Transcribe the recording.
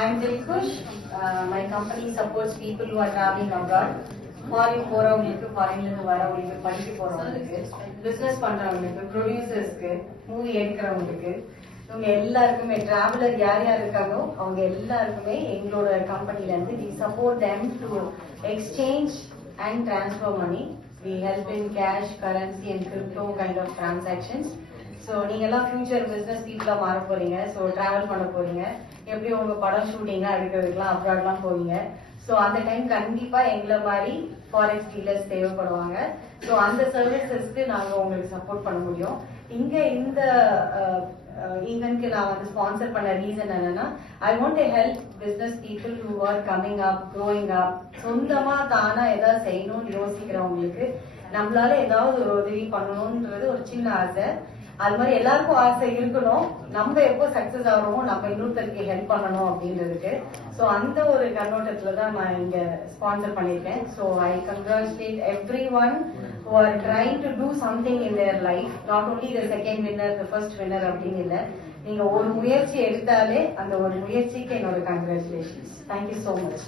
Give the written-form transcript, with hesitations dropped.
I'm Dilkush. My company supports people who are traveling abroad. Foreign போறவங்களுக்கு, ஃபாரின்ல இருந்து வரவங்களுக்கு, படிக்க போறவங்களுக்கு, பிசினஸ் பண்றவங்களுக்கு, ப்ரொடியூசர்ஸ்க்கு, மூவி எடுக்கிறவங்களுக்கு, இவங்க எல்லாருக்குமே டிராவலர் யார் யார் இருக்காங்களோ அவங்க எல்லாருக்குமே எங்களோட கம்பெனில இருந்து we support them to exchange and transfer money. We help in cash, currency and crypto kind of transactions. So நீங்க எல்லாம் ஃபியூச்சர் பிசினஸ் பீப்புளா மாற போறீங்க. ஸோ டிராவல் பண்ண போறீங்க. எப்படி உங்க படம் ஷூட்டிங்லாம் எடுக்கிறதுக்குலாம் அப்ராட்லாம் போவீங்க. ஸோ அந்த டைம் கண்டிப்பா எங்களை மாதிரி ஃபாரெக்ஸ் டீலர்ஸ் தேவைப்படுவாங்க. ஸோ அந்த சர்வீசஸ்க்கு நாங்க உங்களுக்கு சப்போர்ட் பண்ண முடியும். இங்க இந்த ஈவென்ட்க்கு நான் வந்து ஸ்பான்சர் பண்ண ரீசன் என்னன்னா, I want to help business people who are coming up, growing up. சொந்தமா தானா ஏதாவது செய்யணும்னு யோசிக்கிறவங்களுக்கு நம்மளால ஏதாவது ஒரு உதவி பண்ணணும்ன்றது ஒரு சின்ன ஆசை. அது மாதிரி எல்லாருக்கும் ஆசை இருக்கணும். நம்ம எப்போ சக்சஸ் ஆகிறோமோ நம்ம இன்னொருத்தருக்கு ஹெல்ப் பண்ணணும் அப்படின்றதுக்கு. ஸோ அந்த ஒரு கண்ணோட்டத்துல தான் நான் இங்க ஸ்பான்சர் பண்ணியிருக்கேன். So I congratulate every one who are trying to do something in their life, not only the second winner, the first winner அப்படின்னு இல்லை. நீங்க ஒரு முயற்சி எடுத்தாலே அந்த ஒரு முயற்சிக்கு என்னோட கங்க்ராச்சுலேஷன்ஸ். Thank you so much.